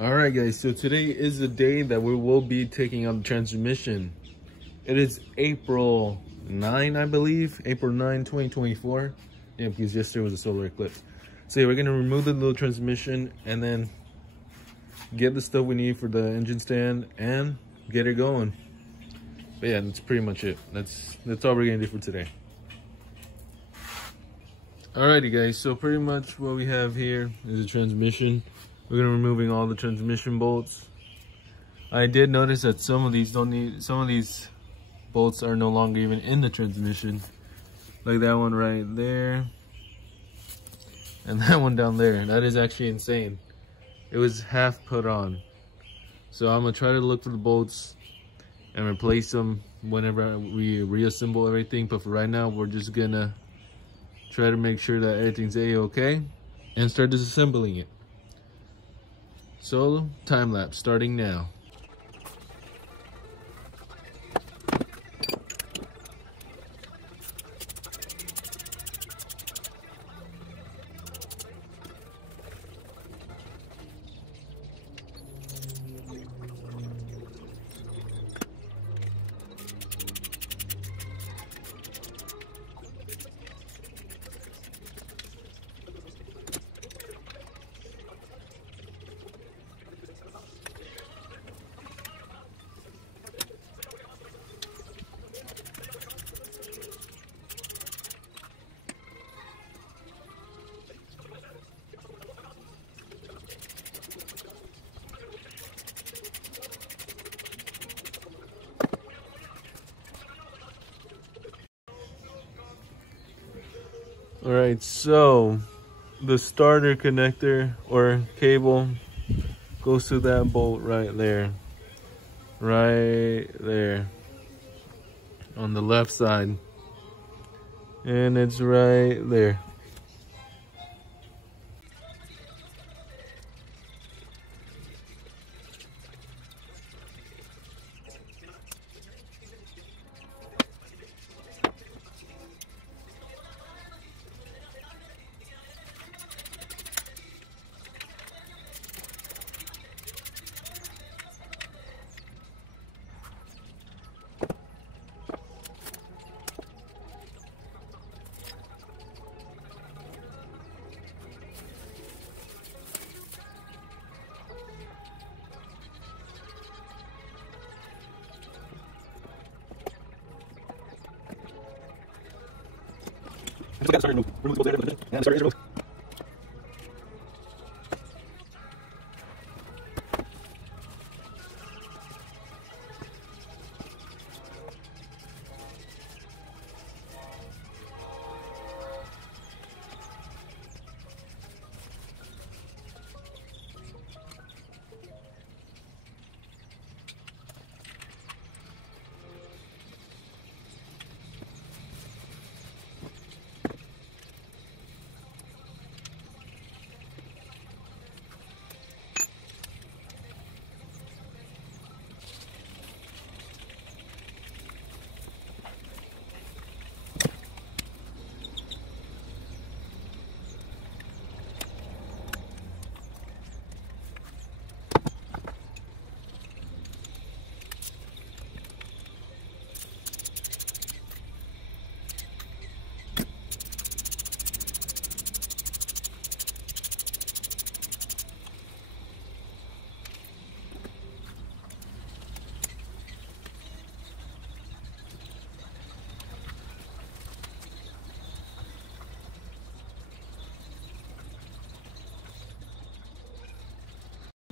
Alright guys, so today is the day that we will be taking out the transmission. It is April 9, I believe. April 9, 2024. Yeah, because yesterday was a solar eclipse. So yeah, we're going to remove the little transmission and then get the stuff we need for the engine stand and get it going. But yeah, that's pretty much it. That's all we're going to do for today. Alrighty guys, so pretty much what we have here is a transmission. We're gonna be removing all the transmission bolts. I did notice that some of these bolts are no longer even in the transmission. Like that one right there. And that one down there. That is actually insane. It was half put on. So I'm gonna try to look for the bolts and replace them whenever we reassemble everything. But for right now, we're just gonna try to make sure that everything's A-okay and start disassembling it. So, time lapse starting now. Alright, so the starter connector or cable goes to that bolt right there on the left side, and it's right there.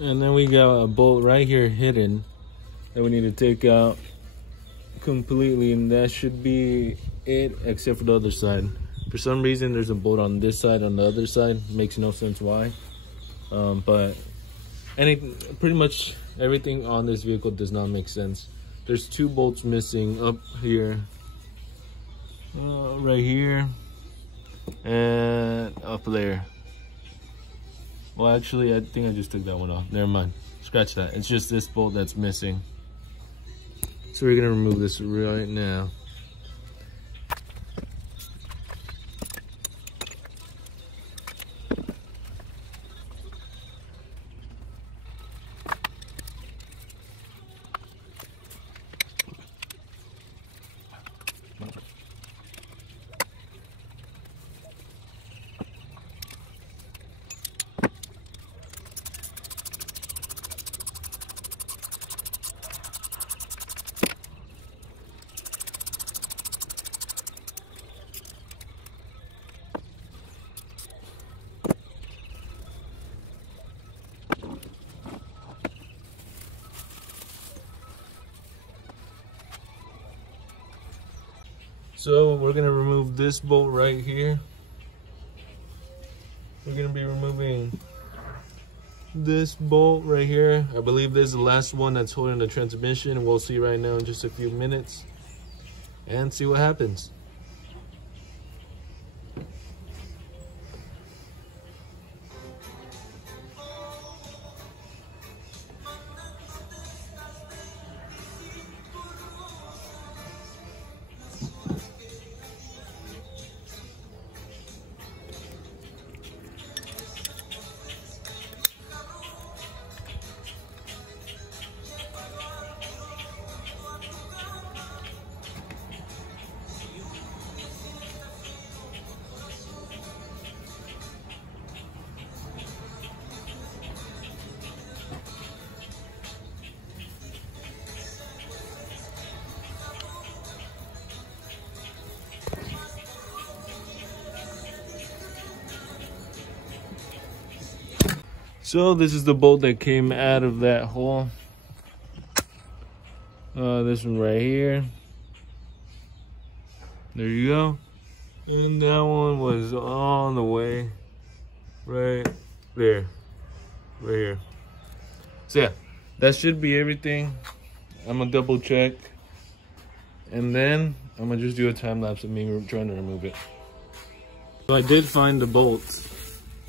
And then we got a bolt right here hidden that we need to take out completely, and that should be it except for the other side. For some reason there's a bolt on this side, on the other side. Makes no sense why. But pretty much everything on this vehicle does not make sense. There's two bolts missing up here, right here, and up there. Well, actually, I think I just took that one off. Never mind. Scratch that. It's just this bolt that's missing. So we're gonna remove this right now. So we're gonna remove this bolt right here. We're gonna be removing this bolt right here. I believe this is the last one that's holding the transmission. We'll see right now in just a few minutes and see what happens. So this is the bolt that came out of that hole. This one right here. There you go. And that one was on the way. Right there. Right here. So yeah, that should be everything. I'm gonna double check. And then I'm gonna just do a time lapse of me trying to remove it. So I did find the bolts.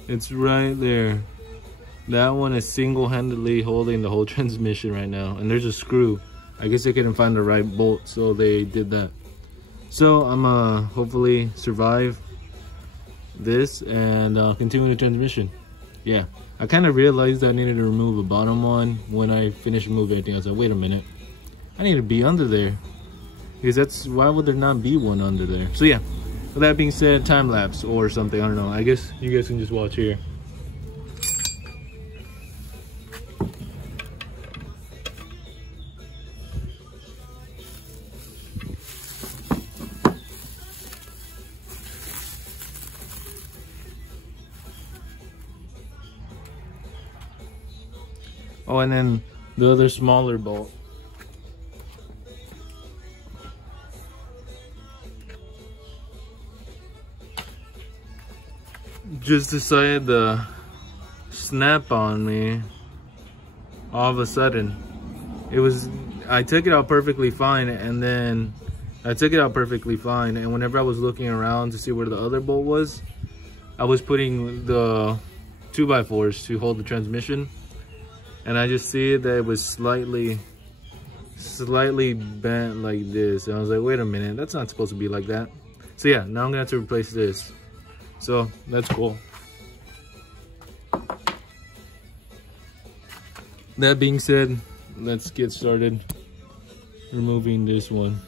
It's right there. That one is single-handedly holding the whole transmission right now. And there's a screw. I guess they couldn't find the right bolt, so they did that. So I'm gonna hopefully survive this and continue the transmission. Yeah, I kind of realized I needed to remove a bottom one when I finished removing everything. I was like, wait a minute, I need to be under there, because why would there not be one under there? So yeah, with that being said, time lapse or something, I don't know. I guess you guys can just watch here. Oh, and then the other smaller bolt. Just decided to snap on me all of a sudden. I took it out perfectly fine, and then and whenever I was looking around to see where the other bolt was, I was putting the 2x4s to hold the transmission. And I just see that it was slightly bent like this. And I was like, wait a minute, that's not supposed to be like that. So yeah, now I'm gonna have to replace this. So that's cool. That being said, let's get started removing this one.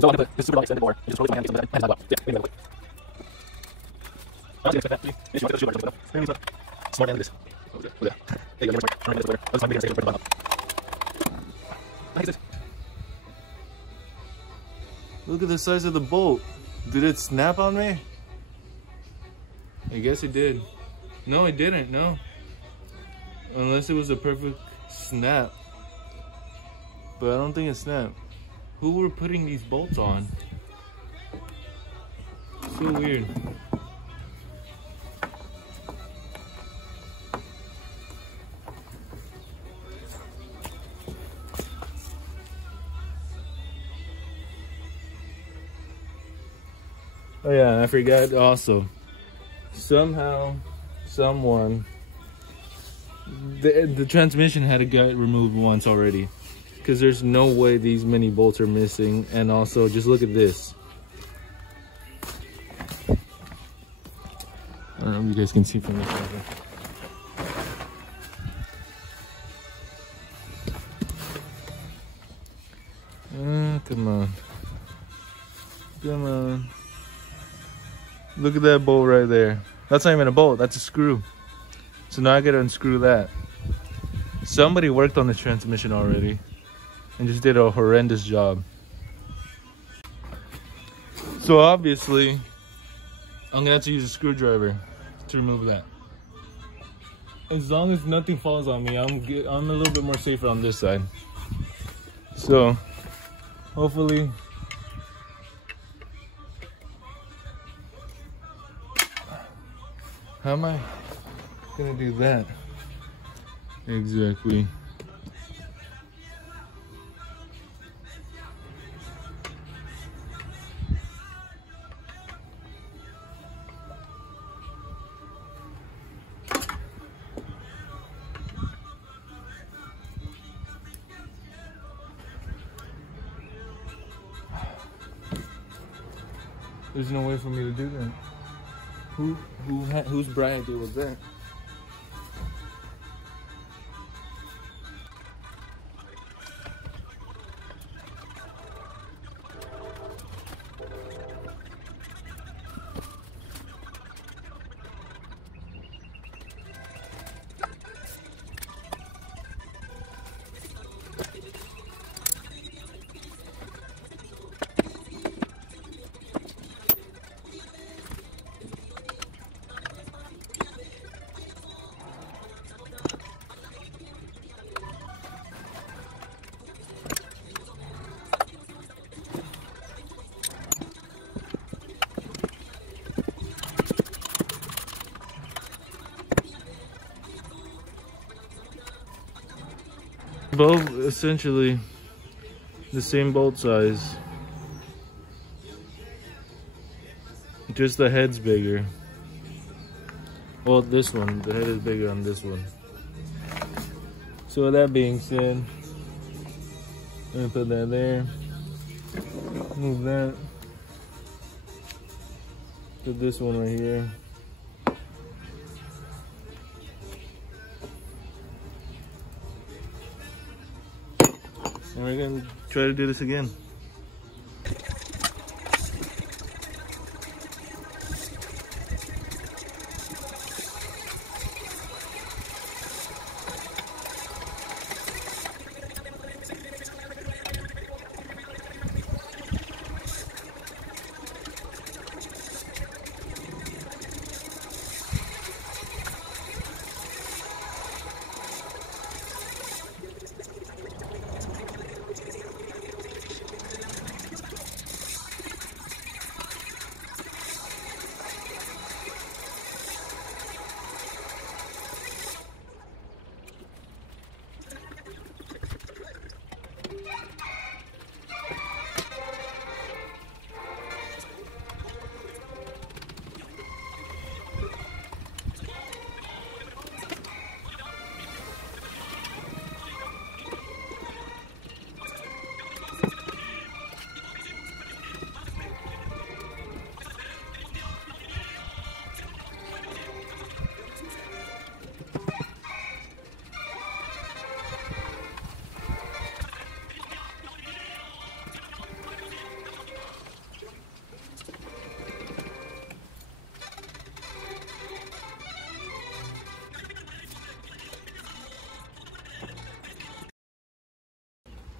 So I'm gonna put this super long extended bore and just roll it with my hand and just yeah, wait a minute. I was gonna expect that. It's more than this. Over there. There you go, that's my big mistake for the bottom. Nice. Look at the size of the bolt. Did it snap on me? I guess it did. No, it didn't, no. Unless it was a perfect snap. But I don't think it snapped. Who were putting these bolts on? So weird. Oh yeah, I forgot also. Somehow, someone, the transmission had to get removed once already. Because there's no way these many bolts are missing. And also, just look at this. don't know if you guys can see from this angle. Come on. Come on. Look at that bolt right there. That's not even a bolt, that's a screw. So now I gotta unscrew that. Somebody worked on the transmission already and just did a horrendous job. So obviously, I'm gonna have to use a screwdriver to remove that. As long as nothing falls on me, I'm a little bit more safer on this side. So hopefully, how am I gonna do that? Exactly. There's no way for me to do that. Whose bright idea was that? Both essentially the same bolt size, just the head's bigger. Well, this one, the head is bigger on this one. So with that being said, I'm gonna put that there, move that, put this one right here. And we're gonna try to do this again.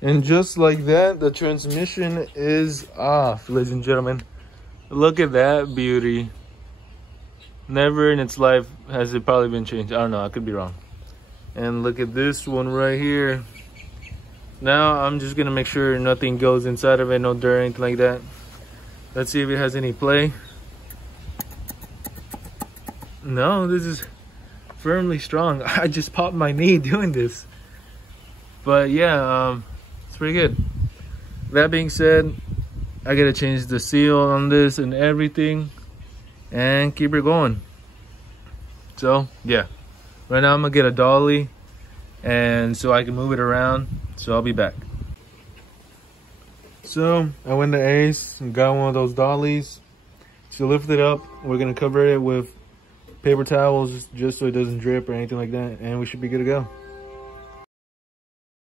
And just like that, the transmission is off, ladies and gentlemen. Look at that beauty. Never in its life has it probably been changed. I don't know, I could be wrong. And look at this one right here. Now I'm just gonna make sure nothing goes inside of it, no dirt or anything like that. Let's see if it has any play. No, this is firmly strong. I just popped my knee doing this. But yeah, it's pretty good. That being said, I gotta change the seal on this and everything and keep it going. So yeah, right now I'm gonna get a dolly and so I can move it around. So I'll be back. So I went to Ace and got one of those dollies. To lift it up, we're gonna cover it with paper towels just so it doesn't drip or anything like that, and we should be good to go.